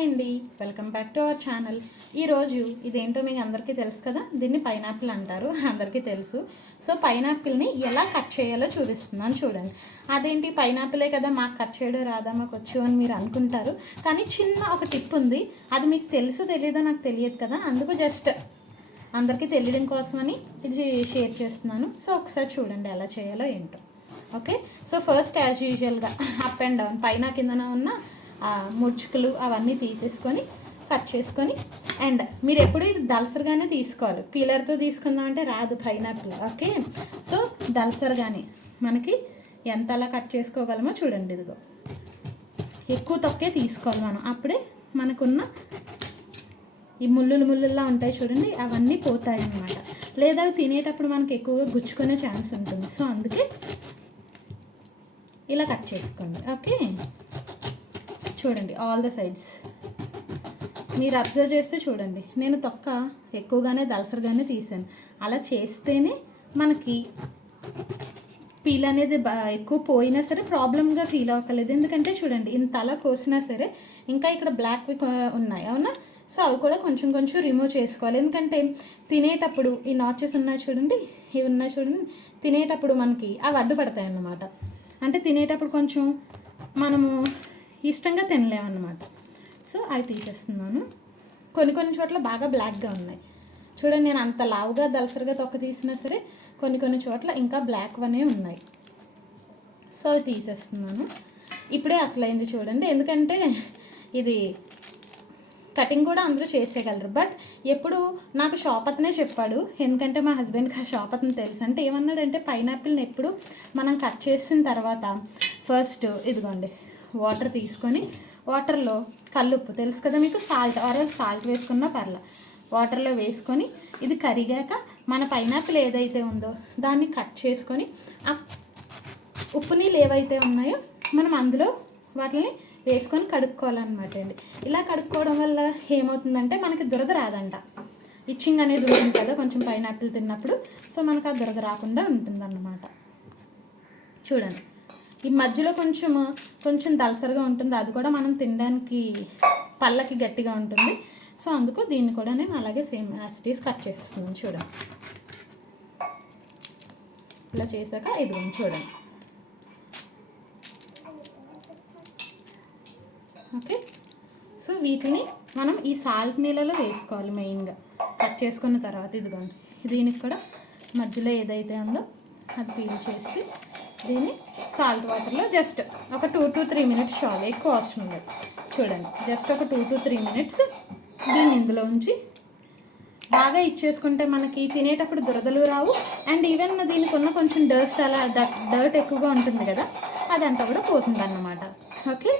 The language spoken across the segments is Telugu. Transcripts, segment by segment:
హాయ్ అండి, welcome back to our channel. ఈరోజు ఇదేంటో మీకు అందరికీ తెలుసు కదా, దీన్ని పైనాపిల్ అంటారు, అందరికీ తెలుసు. సో పైనాపిల్ని ఎలా కట్ చేయాలో చూపిస్తున్నాను చూడండి. అదేంటి పైనాపిలే కదా, మాకు కట్ చేయడం రాదా, మాకు వచ్చు అని మీరు అనుకుంటారు. కానీ చిన్న ఒక టిప్ ఉంది, అది మీకు తెలుసు తెలీదో నాకు తెలియదు కదా, అందుకు జస్ట్ అందరికీ తెలియడం కోసమని ఇది షేర్ చేస్తున్నాను. సో ఒకసారి చూడండి ఎలా చేయాలో ఏంటో. ఓకే, సో ఫస్ట్ యాజ్ యూజువల్గా అప్ అండ్ డౌన్ పైన కిందన ఉన్న ముడుచుకులు అవన్నీ తీసేసుకొని కట్ చేసుకొని, అండ్ మీరు ఎప్పుడు ఇది దలసరిగానే తీసుకోవాలి, పీలర్తో తీసుకుందామంటే రాదు పైనాపిల్. ఓకే, సో దలసరిగానే మనకి ఎంత అలా కట్ చేసుకోగలమో చూడండి. ఇదిగో ఎక్కువ తొక్కే తీసుకోవాలి మనం, అప్పుడే మనకున్న ఈ ముళ్ళులా ఉంటాయి చూడండి, అవన్నీ పోతాయి అన్నమాట. లేదా తినేటప్పుడు మనకి ఎక్కువగా గుచ్చుకునే ఛాన్స్ ఉంటుంది. సో అందుకే ఇలా కట్ చేసుకోండి. ఓకే, చూడండి ఆల్ ద సైడ్స్ మీరు అబ్జర్వ్ చేస్తే చూడండి, నేను తొక్క ఎక్కువగానే దలసరిగానే తీసాను. అలా చేస్తేనే మనకి పీల్ అనేది ఎక్కువ పోయినా సరే ప్రాబ్లమ్గా ఫీల్ అవ్వలేదు. ఎందుకంటే చూడండి ఇంత అలా కోసినా సరే ఇంకా ఇక్కడ బ్లాక్వి ఉన్నాయి అవునా. సో అవి కూడా కొంచెం కొంచెం రిమూవ్ చేసుకోవాలి. ఎందుకంటే తినేటప్పుడు ఈ నాచెస్ ఉన్నాయి చూడండి, ఇవి ఉన్నాయి చూడండి, తినేటప్పుడు మనకి అవి అడ్డుపడతాయి అన్నమాట. అంటే తినేటప్పుడు కొంచెం మనము ఇష్టంగా తినలేమన్నమాట. సో అవి తీసేస్తున్నాను. కొన్ని చోట్ల బాగా బ్లాక్గా ఉన్నాయి చూడండి, నేను అంత లావుగా దలసరిగా తొక్క తీసినా సరే కొన్ని చోట్ల ఇంకా బ్లాక్ అనే ఉన్నాయి. సో అవి తీసేస్తున్నాను. ఇప్పుడే అసలైంది చూడండి, ఎందుకంటే ఇది కటింగ్ కూడా అందరూ చేసేయగలరు. బట్ ఎప్పుడు నాకు షాప్ అతనే చెప్పాడు, ఎందుకంటే మా హస్బెండ్కి ఆ షాప్ అతను తెలుసు. అంటే ఏమన్నాడంటే పైనాపిల్ని ఎప్పుడు మనం కట్ చేసిన తర్వాత ఫస్ట్ ఇదిగోండి వాటర్ తీసుకొని, వాటర్లో కల్లుప్పు తెలుసు కదా మీకు, సాల్ట్ వేసుకున్నా పర్లే, వాటర్లో వేసుకొని ఇది కరిగాక మన పైనాపిల్ ఏదైతే ఉందో దాన్ని కట్ చేసుకొని ఆ ఉప్పు నీళ్ళు ఏవైతే ఉన్నాయో మనం అందులో వాటిని వేసుకొని కడుక్కోవాలన్నమాట అండి. ఇలా కడుక్కోవడం వల్ల ఏమవుతుందంటే మనకి దురద రాదంట. ఇచ్చింగ్ అనేది ఉంటుంది కదా కొంచెం పైనాపిల్ తిన్నప్పుడు, సో మనకు ఆ దురద రాకుండా ఉంటుందన్నమాట. చూడండి ఈ మధ్యలో కొంచెం దలసరిగా ఉంటుంది, అది కూడా మనం తినడానికి పళ్ళకి గట్టిగా ఉంటుంది. సో అందుకు దీన్ని కూడా నేను అలాగే సేమ్ యాసిటీస్ కట్ చేస్తున్నాను. చూడండి ఇలా చేశాక ఇదిగోండి చూడండి. ఓకే, సో వీటిని మనం ఈ సాల్ట్ నీళ్ళలో వేసుకోవాలి మెయిన్గా. కట్ చేసుకున్న తర్వాత ఇదిగోండి దీనికి కూడా మధ్యలో ఏదైతే ఉందో అది పీల్ చేసి దీన్ని సాల్ట్ వాటర్లో జస్ట్ ఒక 2 to 3 minutes చాలు, ఎక్కువ అవసరం లేదు. చూడండి జస్ట్ ఒక 2 to 3 minutes దీన్ని ఇందులో ఉంచి బాగా ఇచ్చేసుకుంటే మనకి తినేటప్పుడు దురదలు రావు. అండ్ ఈవెన్ దీనికి ఉన్న కొంచెం డర్ట్ ఎక్కువగా ఉంటుంది కదా, అదంతా కూడా పోతుంది అన్నమాట. ఓకే,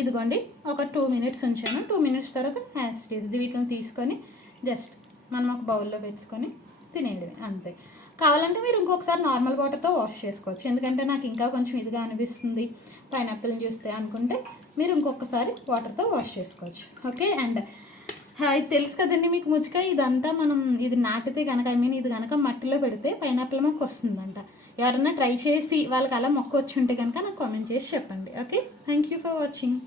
ఇదిగోండి ఒక 2 minutes ఉంచాను. 2 minutes తర్వాత వీటిని తీసుకొని జస్ట్ మనం ఒక బౌల్లో పెట్టుకొని తినేయండి అంతే. కావాలంటే మీరు ఇంకొకసారి నార్మల్ వాటర్తో వాష్ చేసుకోవచ్చు, ఎందుకంటే నాకు ఇంకా కొంచెం ఇదిగా అనిపిస్తుంది పైనాపిల్ని చూస్తే అనుకుంటే మీరు ఇంకొకసారి వాటర్తో వాష్ చేసుకోవచ్చు. ఓకే, అండ్ ఇది తెలుసు కదండి మీకు ముచ్చుకాయ, ఇదంతా మనం ఇది నాటితే కనుక ఇది కనుక మట్టిలో పెడితే పైనాపిల్ మొక్క వస్తుందంట. ఎవరైనా ట్రై చేసి వాళ్ళకి అలా మొక్క వచ్చి ఉంటే కనుక నాకు కామెంట్ చేసి చెప్పండి. Okay, thank you for watching.